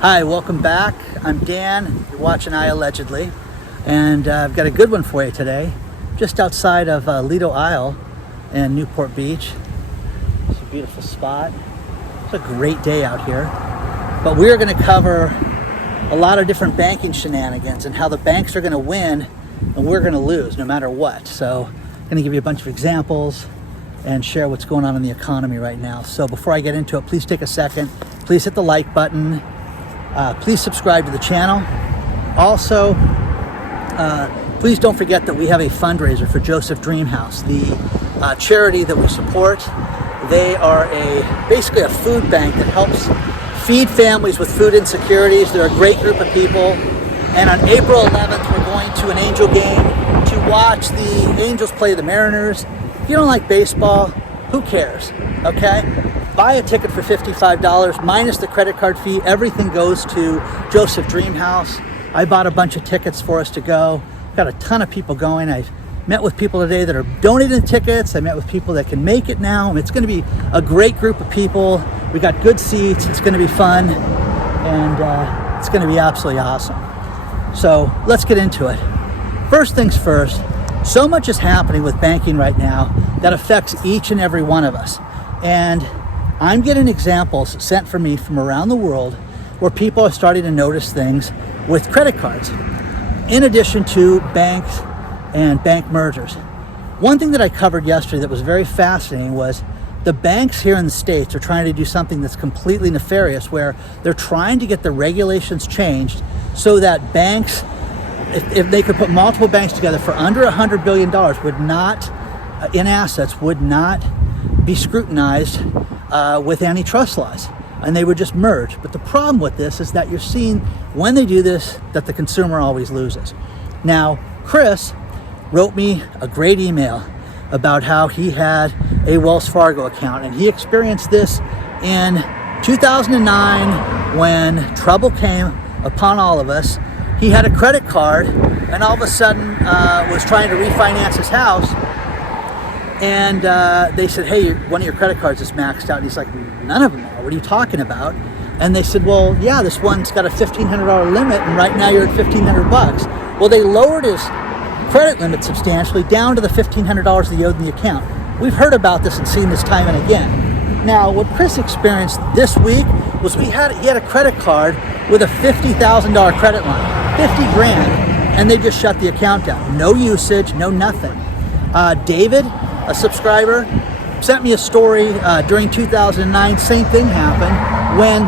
Hi, welcome back. I'm Dan. You're watching iAllegedly, and I've got a good one for you today. Just outside of Lido Isle in Newport Beach. It's a beautiful spot. It's a great day out here. But we're going to cover a lot of different banking shenanigans and how the banks are going to win and we're going to lose no matter what. So I'm going to give you a bunch of examples and share what's going on in the economy right now. So before I get into it, please take a second. Please hit the like button. Please subscribe to the channel. Also, please don't forget that we have a fundraiser for Joseph Dreamhouse, the charity that we support. They are basically a food bank that helps feed families with food insecurities. They're a great group of people. And on April 11th, we're going to an Angel game to watch the Angels play the Mariners. If you don't like baseball, who cares, okay? Buy a ticket for $55 minus the credit card fee. Everything goes to Joseph Dreamhouse. I bought a bunch of tickets for us to go. Got a ton of people going. I've met with people today that are donating tickets. I met with people that can make it now. It's going to be a great group of people. We got good seats. It's going to be fun, and it's going to be absolutely awesome. So let's get into it. First things first, so much is happening with banking right now that affects each and every one of us. And I'm getting examples sent for me from around the world where people are starting to notice things with credit cards, in addition to banks and bank mergers. One thing that I covered yesterday that was very fascinating was the banks here in the States are trying to do something that's completely nefarious, where they're trying to get the regulations changed so that banks, if they could put multiple banks together for under $100 billion, would not, in assets, would not be scrutinized with antitrust laws, and they would just merge. But the problem with this is that you're seeing, when they do this, that the consumer always loses. Now, Chris wrote me a great email about how he had a Wells Fargo account, and he experienced this in 2009 when trouble came upon all of us. He had a credit card and all of a sudden was trying to refinance his house, and they said, hey, one of your credit cards is maxed out. And he's like, none of them are. What are you talking about? And they said, well, yeah, this one's got a $1,500 limit, and right now you're at $1,500. Well, they lowered his credit limit substantially down to the $1,500 that he owed in the account. We've heard about this and seen this time and again. Now, what Chris experienced this week was he had a credit card with a $50,000 credit line, 50 grand, and they just shut the account down. No usage, no nothing. David, a subscriber, sent me a story during 2009. Same thing happened when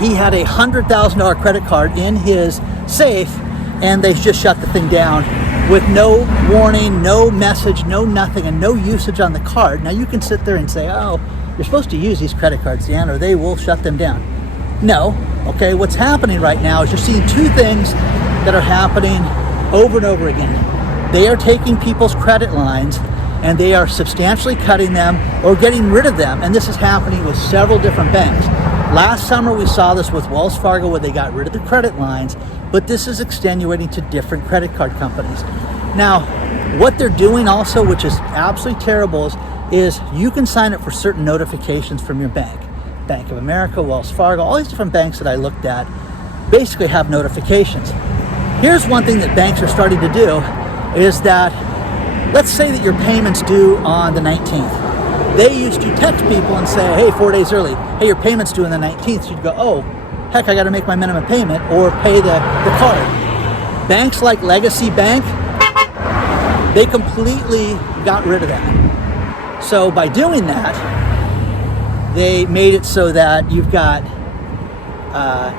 he had a $100,000 credit card in his safe, and they just shut the thing down with no warning, no message, no nothing, and no usage on the card. Now you can sit there and say, oh, you're supposed to use these credit cards, Dan, or they will shut them down. No, okay, what's happening right now is you're seeing two things that are happening over and over again. They are taking people's credit lines and they are substantially cutting them or getting rid of them, and this is happening with several different banks. Last summer we saw this with Wells Fargo where they got rid of the credit lines, but this is extenuating to different credit card companies. Now, what they're doing also, which is absolutely terrible, is you can sign up for certain notifications from your bank. Bank of America, Wells Fargo, all these different banks that I looked at basically have notifications. Here's one thing that banks are starting to do is that, let's say that your payment's due on the 19th. They used to text people and say, hey, 4 days early, hey, your payment's due on the 19th. So you'd go, oh, heck, I got to make my minimum payment or pay the card. Banks like Legacy Bank, they completely got rid of that. So by doing that, they made it so that you've got,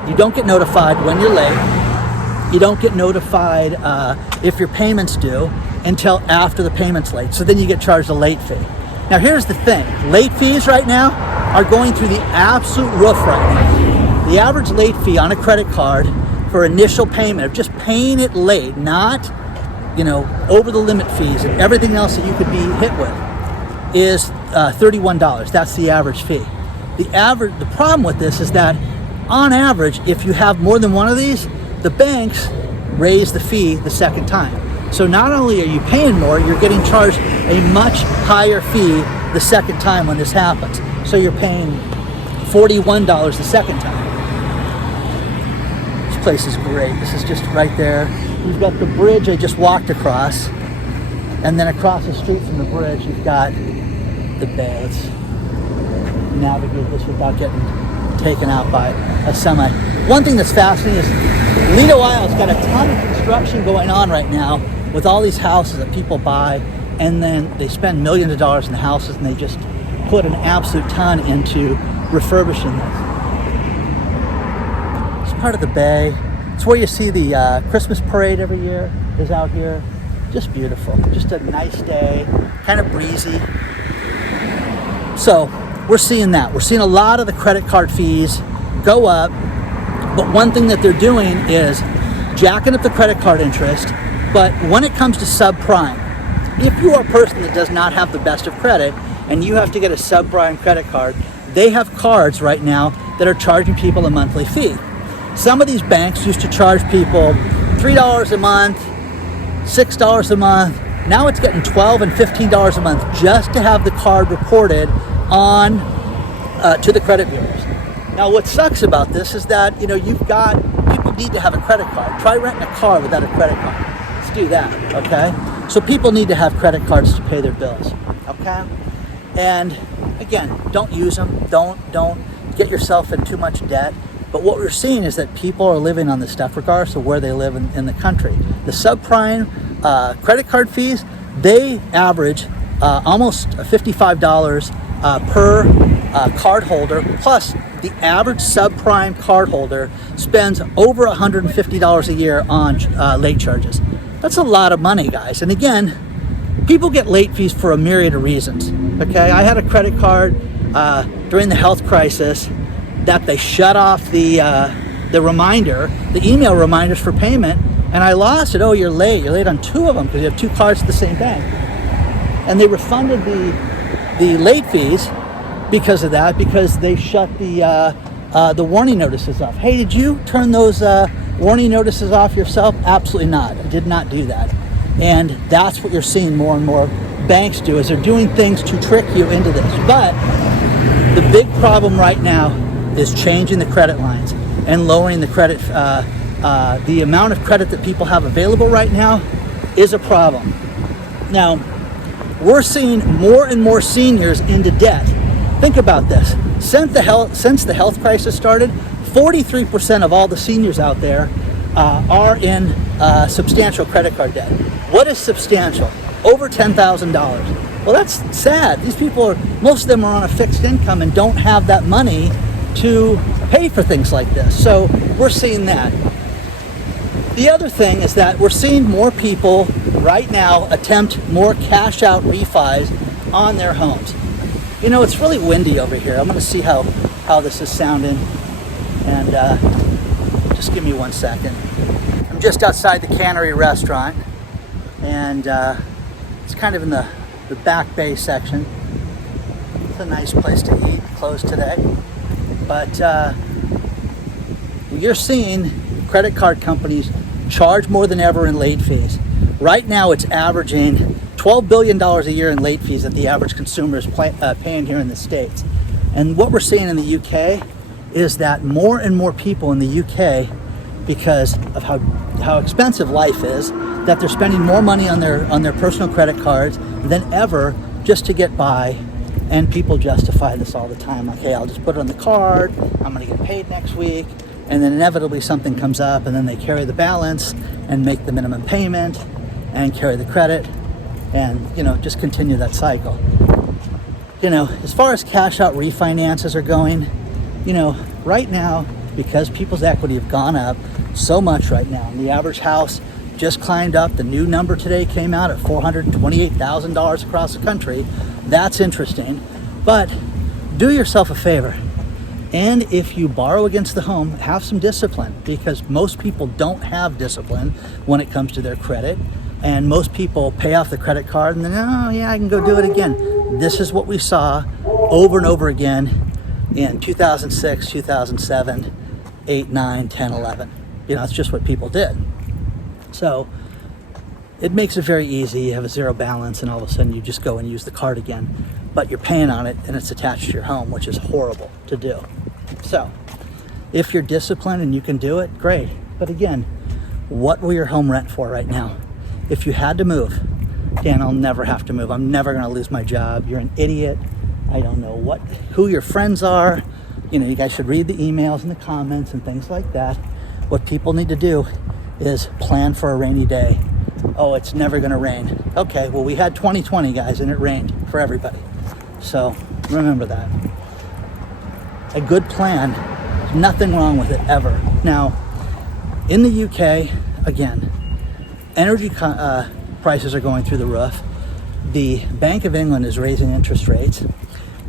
you don't get notified when you're late. You don't get notified if your payment's due until after the payment's late. So then you get charged a late fee. Now here's the thing. Late fees right now are going through the absolute roof right now. The average late fee on a credit card for initial payment of just paying it late, not, over the limit fees and everything else that you could be hit with, is $31. That's the average fee. The problem with this is that on average, if you have more than one of these, the banks raise the fee the second time. So not only are you paying more, you're getting charged a much higher fee the second time when this happens. So you're paying $41 the second time. place is great. This is just right there. You've got the bridge I just walked across, and then across the street from the bridge, you've got the bay. Let's navigate this without getting taken out by a semi. One thing that's fascinating is Lido Isle's got a ton of construction going on right now with all these houses that people buy, and then they spend millions of dollars in the houses, and they just put an absolute ton into refurbishing this. It's part of the bay. It's where you see the Christmas parade every year is out here. Just beautiful. Just a nice day, kind of breezy. So we're seeing that. We're seeing a lot of the credit card fees go up, but one thing that they're doing is jacking up the credit card interest. But when it comes to subprime, if you are a person that does not have the best of credit and you have to get a subprime credit card, they have cards right now that are charging people a monthly fee. Some of these banks used to charge people $3 a month, $6 a month. Now it's getting $12 and $15 a month just to have the card reported on to the credit bureaus. Now, what sucks about this is that you've got people need to have a credit card. Try renting a car without a credit card. Let's do that, okay? So people need to have credit cards to pay their bills, okay? And again, don't use them. Don't get yourself in too much debt. But what we're seeing is that people are living on this stuff regardless of where they live in the country. The subprime credit card fees, they average almost $55 per card holder, plus the average subprime card holder spends over $150 a year on late charges. That's a lot of money, guys. And again, people get late fees for a myriad of reasons. Okay, I had a credit card during the health crisis that they shut off the reminder, the email reminders for payment, and I lost it. Oh, you're late. You're late on 2 of them because you have 2 cards at the same bank. And they refunded the late fees because of that, because they shut the warning notices off. Hey, did you turn those warning notices off yourself? Absolutely not. I did not do that. And that's what you're seeing more and more banks do, is they're doing things to trick you into this. But the big problem right now is changing the credit lines and lowering the credit. The amount of credit that people have available right now is a problem. Now, we're seeing more and more seniors into debt. Think about this. Since the health crisis started, 43% of all the seniors out there are in substantial credit card debt. What is substantial? Over $10,000. Well, that's sad. These people most of them are on a fixed income and don't have that money to pay for things like this. So we're seeing that. The other thing is that we're seeing more people right now attempt more cash out refis on their homes. It's really windy over here. I'm going to see how this is sounding, and just give me 1 second. I'm just outside the Cannery restaurant, and it's kind of in the back bay section. It's a nice place to eat, closed today. But you're seeing credit card companies charge more than ever in late fees. Right now it's averaging $12 billion a year in late fees that the average consumer is paying here in the States. And what we're seeing in the UK is that more and more people in the UK, because of how expensive life is, that they're spending more money on their personal credit cards than ever just to get by. And people justify this all the time. Like, hey, I'll just put it on the card, I'm gonna get paid next week, and then inevitably something comes up, and then they carry the balance and make the minimum payment and carry the credit, and just continue that cycle. As far as cash out refinances are going, right now, because people's equity have gone up so much right now, and the average house just climbed up. The new number today came out at $428,000 across the country. That's interesting. But do yourself a favor. And if you borrow against the home, have some discipline, because most people don't have discipline when it comes to their credit. And most people pay off the credit card and then, oh yeah, I can go do it again. This is what we saw over and over again in 2006, 2007, 8, 9, 10, 11. It's just what people did. So it makes it very easy. You have a zero balance and all of a sudden you just go and use the card again, but you're paying on it and it's attached to your home, which is horrible to do. So if you're disciplined and you can do it, great. But again, what will your home rent for right now? If you had to move, Dan, I'll never have to move. I'm never gonna lose my job. You're an idiot. I don't know who your friends are. You know, you guys should read the emails and the comments and things like that. What people need to do is plan for a rainy day. Oh, it's never gonna rain. Okay, well, we had 2020, guys, and it rained for everybody. So remember that. A good plan, nothing wrong with it ever. Now, in the UK, again, energy prices are going through the roof. The Bank of England is raising interest rates.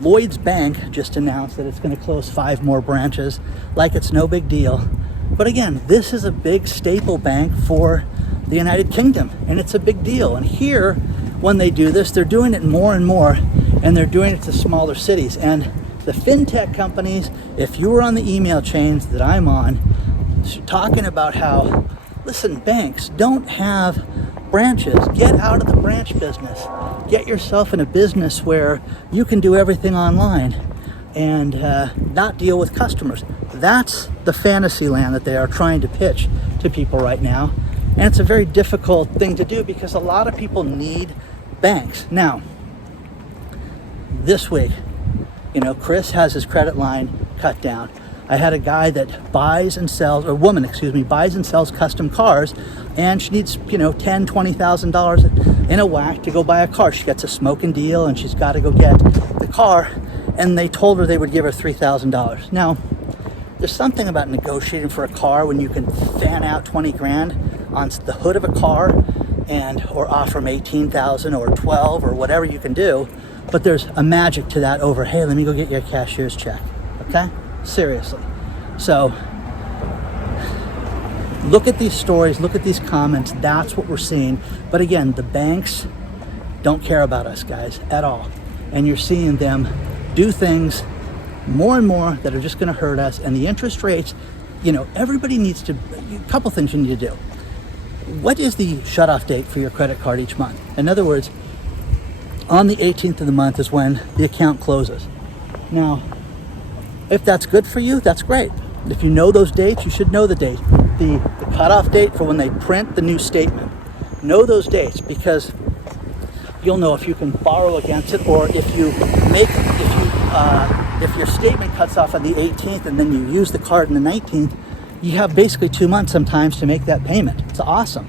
Lloyd's Bank just announced that it's going to close 5 more branches, like it's no big deal. But again, this is a big staple bank for the United Kingdom, and it's a big deal. And here, when they do this, they're doing it more and more, and they're doing it to smaller cities. And the fintech companies, if you were on the email chains that I'm on, talking about how, listen, banks don't have branches. Get out of the branch business. Get yourself in a business where you can do everything online and not deal with customers. That's the fantasy land that they are trying to pitch to people right now. And it's a very difficult thing to do because a lot of people need banks. Now, this week, you know, Chris has his credit line cut down. I had a guy that buys and sells, or woman, excuse me, buys and sells custom cars, and she needs, you know, $10,000, $20,000 in a whack to go buy a car. She gets a smoking deal and she's got to go get the car, and they told her they would give her $3,000. Now, there's something about negotiating for a car when you can fan out 20 grand on the hood of a car and or offer them 18,000 or 12 or whatever you can do. But there's a magic to that over, hey, let me go get you a cashier's check. Okay? Seriously. So look at these stories, look at these comments. That's what we're seeing. But again, the banks don't care about us, guys, at all. And you're seeing them do things more and more that are just going to hurt us. And the interest rates, you know, everybody needs to, a couple things you need to do. What is the shut-off date for your credit card each month? In other words, on the 18th of the month is when the account closes. Now, if that's good for you, that's great. If you know those dates, you should know the date. The cutoff date for when they print the new statement. Know those dates, because you'll know if you can borrow against it, or if your statement cuts off on the 18th and then you use the card on the 19th, you have basically 2 months sometimes to make that payment. It's awesome.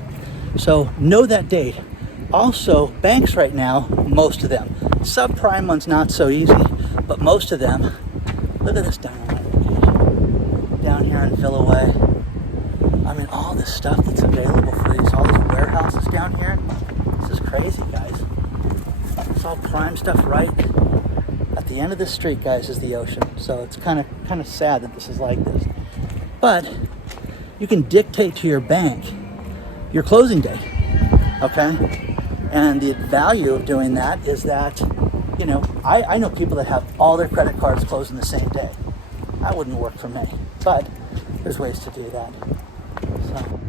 So know that date. Also, banks right now, most of them, subprime ones not so easy, but most of them, look at this down here in Villa Way. I mean, all this stuff that's available for these, all these warehouses down here. This is crazy, guys. It's all prime stuff right at the end of this street, guys, is the ocean. So it's kind of sad that this is like this. But you can dictate to your bank your closing date, okay? And the value of doing that is that, you know, I know people that have all their credit cards closing the same day. That wouldn't work for me, but there's ways to do that. So.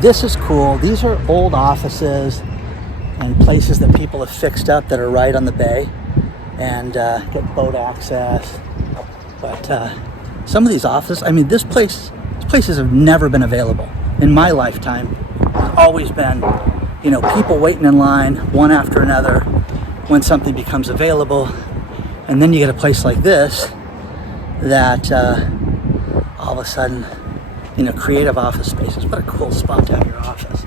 This is cool. These are old offices and places that people have fixed up that are right on the bay, and get boat access. But some of these offices, I mean, these places have never been available in my lifetime. It's always been, you know, people waiting in line one after another when something becomes available. And then you get a place like this that all of a sudden, you know, creative office spaces. What a cool spot to have your office.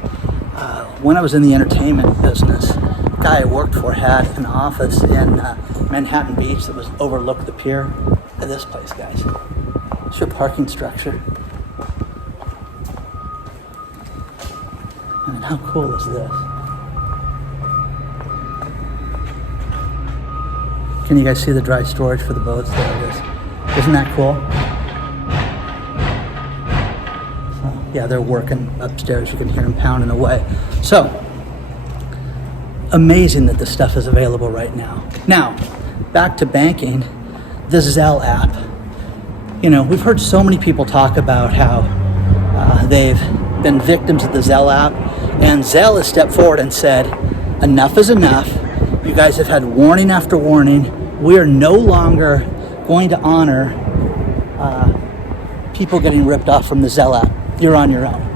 When I was in the entertainment business, the guy I worked for had an office in Manhattan Beach that was overlooked the pier. Look at this place, guys. It's your parking structure. I mean, how cool is this? Can you guys see the dry storage for the boats? There it is. Isn't that cool? Yeah, they're working upstairs. You can hear them pounding away. So, amazing that this stuff is available right now. Now, back to banking, the Zelle app. You know, we've heard so many people talk about how they've been victims of the Zelle app, and Zelle has stepped forward and said, enough is enough. You guys have had warning after warning. We are no longer going to honor people getting ripped off from the Zelle app. You're on your own.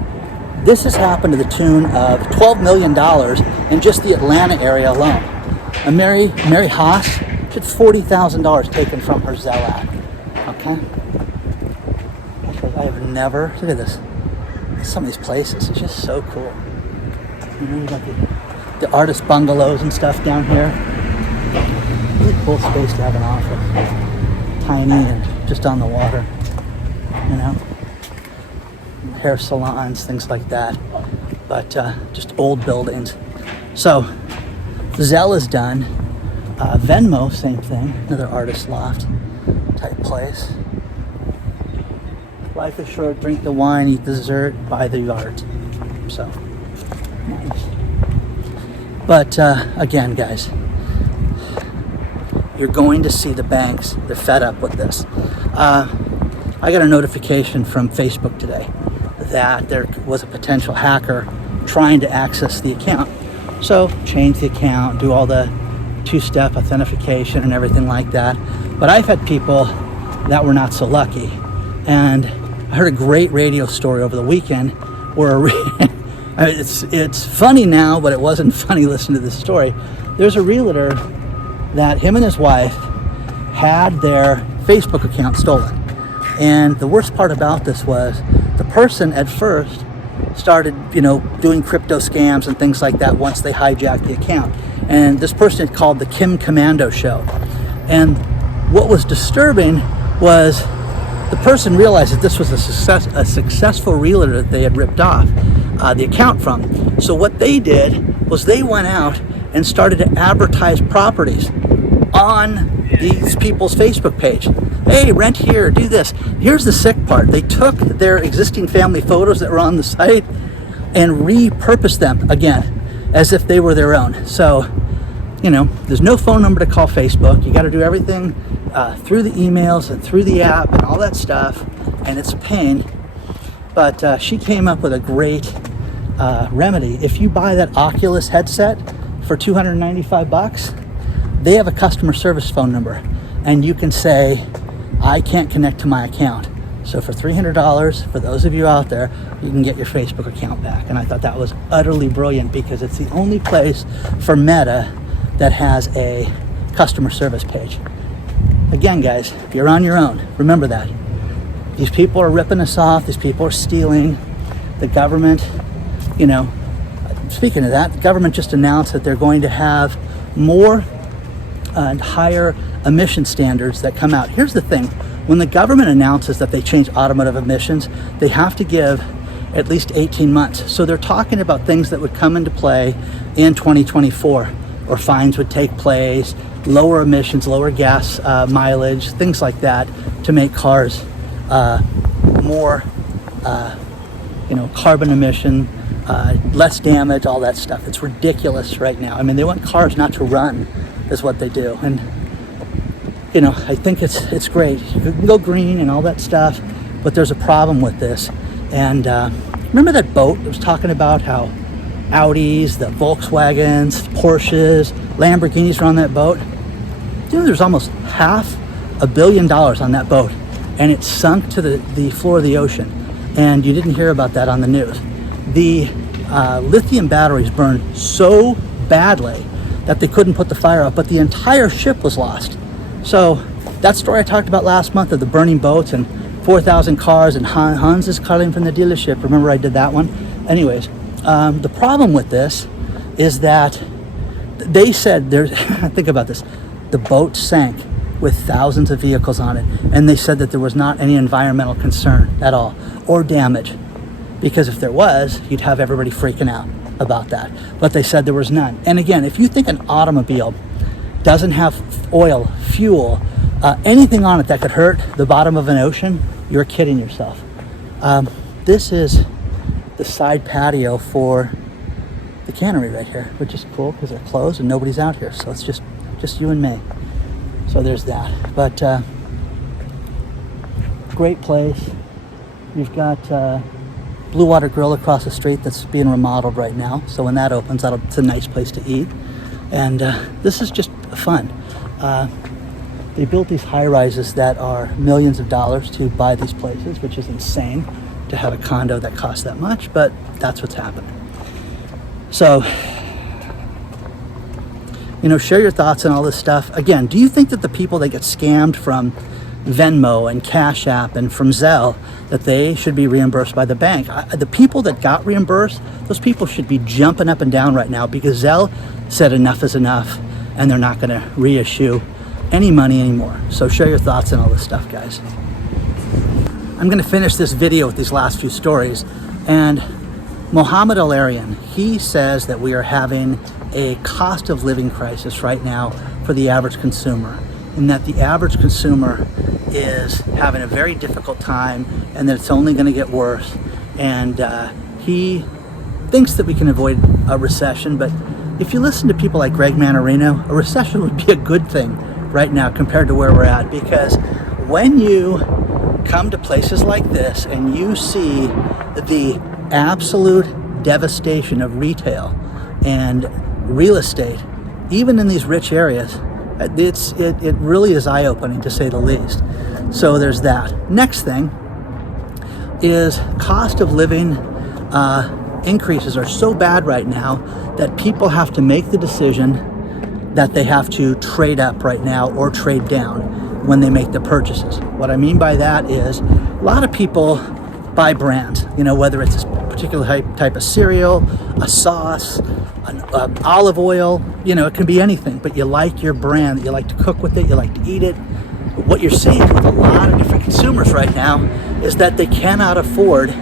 This has happened to the tune of $12 million in just the Atlanta area alone. And Mary Haas, she had $40,000 taken from her Zelle app. Okay? I have never, look at this. Some of these places, it's just so cool. You know, you got the artist bungalows and stuff down here. Really cool space to have an office. Tiny and just on the water. You know, hair salons, things like that. But just old buildings. So, Zelle is done. Venmo, same thing. Another artist loft type place. Life is short, drink the wine, eat the dessert, buy the art. So, nice. But again, guys, you're going to see the banks, they're fed up with this. I got a notification from Facebook today that there was a potential hacker trying to access the account. So, change the account, do all the two-step authentication and everything like that. But I've had people that were not so lucky. And I heard a great radio story over the weekend where it's funny now, but it wasn't funny listening to this story. There's a realtor that him and his wife had their Facebook account stolen. And the worst part about this was the person at first started, doing crypto scams and things like that once they hijacked the account. And this person had called the Kim Commando Show. And what was disturbing was the person realized that this was a successful realtor that they had ripped off the account from. So what they did was they went out and started to advertise properties on these people's Facebook page. Hey, rent here, do this. Here's the sick part. They took their existing family photos that were on the site and repurposed them again as if they were their own. So, there's no phone number to call Facebook. You got to do everything through the emails and through the app and all that stuff, and it's a pain. But she came up with a great remedy. If you buy that Oculus headset for $295, they have a customer service phone number, and you can say, I can't connect to my account. So for $300, for those of you out there, you can get your Facebook account back. And I thought that was utterly brilliant because it's the only place for Meta that has a customer service page. Again, guys, you're on your own. Remember that. These people are ripping us off. These people are stealing. The government, speaking of that, the government just announced that they're going to have more and higher emission standards that come out. Here's the thing. When the government announces that they change automotive emissions, they have to give at least 18 months. So they're talking about things that would come into play in 2024, or fines would take place, lower emissions, lower gas mileage, things like that, to make cars more, carbon emission, less damage, all that stuff. It's ridiculous right now. I mean, they want cars not to run, is what they do. And I think it's great. You can go green and all that stuff, but there's a problem with this. And remember that boat that was talking about how Audis, the Volkswagens, Porsches, Lamborghinis were on that boat? There's almost $500 million on that boat, and it sunk to the floor of the ocean. And you didn't hear about that on the news. The lithium batteries burned so badly that they couldn't put the fire out, but the entire ship was lost. So that story I talked about last month of the burning boats and 4,000 cars and Hans is calling from the dealership. Remember I did that one? Anyways, the problem with this is that they said think about this, the boat sank with thousands of vehicles on it, and they said that there was not any environmental concern at all or damage, because if there was, you'd have everybody freaking out about that. But they said there was none. And again, if you think an automobile doesn't have oil, fuel, anything on it that could hurt the bottom of an ocean, you're kidding yourself. This is the side patio for the cannery right here, which is cool because they're closed and nobody's out here. So it's just you and me. So there's that. But great place. You've got Blue Water Grill across the street that's being remodeled right now. So when that opens, it's a nice place to eat. And this is just fun. They built these high-rises that are millions of dollars to buy these places, which is insane to have a condo that costs that much, but that's what's happening. So, share your thoughts on all this stuff. Again, do you think that the people that get scammed from Venmo and Cash App and from Zelle, that they should be reimbursed by the bank? The people that got reimbursed, those people should be jumping up and down right now, because Zelle said enough is enough and they're not going to reissue any money anymore. So share your thoughts on all this stuff, guys. I'm going to finish this video with these last few stories. And Mohammed Al-Arian, he says that we are having a cost of living crisis right now for the average consumer, and that the average consumer is having a very difficult time and that it's only going to get worse. And he thinks that we can avoid a recession, but if you listen to people like Greg Manarino, a recession would be a good thing right now compared to where we're at, because when you come to places like this and you see the absolute devastation of retail and real estate, even in these rich areas, it really is eye-opening, to say the least. So there's that. Next thing is cost of living increases are so bad right now that people have to make the decision that they have to trade up right now or trade down when they make the purchases. What I mean by that is a lot of people buy brands, whether it's a particular type of cereal, a sauce, an olive oil, it can be anything, but you like your brand, you like to cook with it, you like to eat it. But what you're seeing with a lot of different consumers right now is that they cannot afford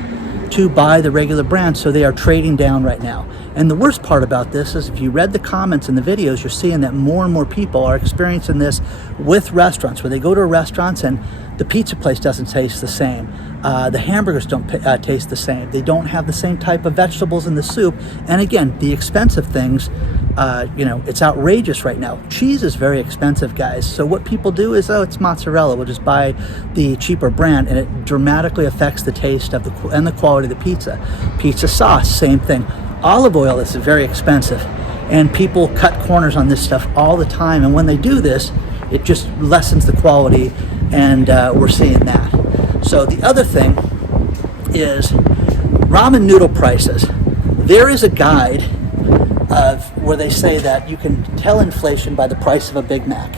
to buy the regular brand, so they are trading down right now. And the worst part about this is, if you read the comments in the videos, you're seeing that more and more people are experiencing this with restaurants, where they go to restaurants and the pizza place doesn't taste the same. The hamburgers don't taste the same. They don't have the same type of vegetables in the soup. And again, the expensive things, it's outrageous right now. Cheese is very expensive, guys. So what people do is, it's mozzarella, we'll just buy the cheaper brand, and it dramatically affects the taste of and the quality of the pizza. Pizza sauce, same thing. Olive oil is very expensive, and people cut corners on this stuff all the time. And when they do this, it just lessens the quality, and we're seeing that. So the other thing is ramen noodle prices. There is a guide where they say that you can tell inflation by the price of a Big Mac,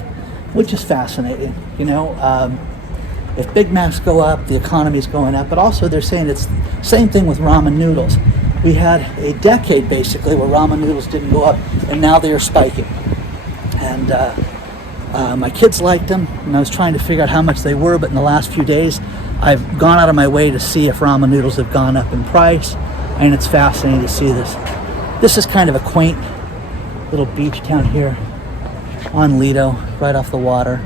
which is fascinating. If Big Macs go up, the economy is going up, but also they're saying it's the same thing with ramen noodles. We had a decade basically where ramen noodles didn't go up, and now they are spiking. And my kids liked them, and I was trying to figure out how much they were, but in the last few days I've gone out of my way to see if ramen noodles have gone up in price, and it's fascinating to see this. This is kind of a quaint little beach town here on Lido, right off the water.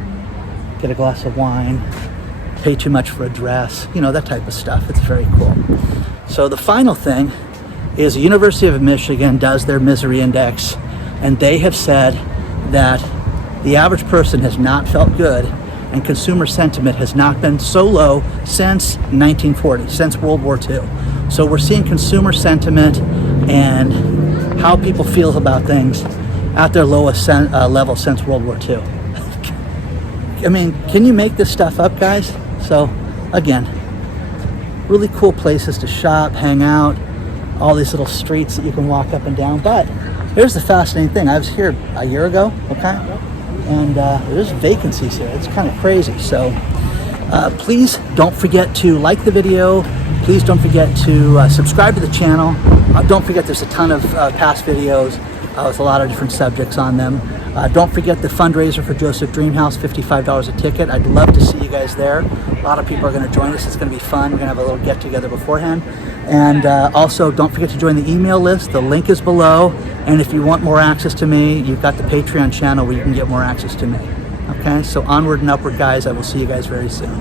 Get a glass of wine, pay too much for a dress, that type of stuff. It's very cool. So the final thing is the University of Michigan does their misery index, and they have said that the average person has not felt good, and consumer sentiment has not been so low since 1940, since World War II. So we're seeing consumer sentiment and how people feel about things at their lowest level since World War II. I mean, can you make this stuff up, guys? So again, really cool places to shop, hang out, all these little streets that you can walk up and down. But here's the fascinating thing. I was here a year ago, okay? And there's vacancies here. It's kind of crazy. So please don't forget to like the video. Please don't forget to subscribe to the channel. Don't forget there's a ton of past videos with a lot of different subjects on them. Don't forget the fundraiser for Joseph Dreamhouse, $55 a ticket. I'd love to see you guys there. A lot of people are going to join us. It's going to be fun. We're going to have a little get-together beforehand. And also, don't forget to join the email list. The link is below. And if you want more access to me, you've got the Patreon channel where you can get more access to me. Okay, so onward and upward, guys. I will see you guys very soon.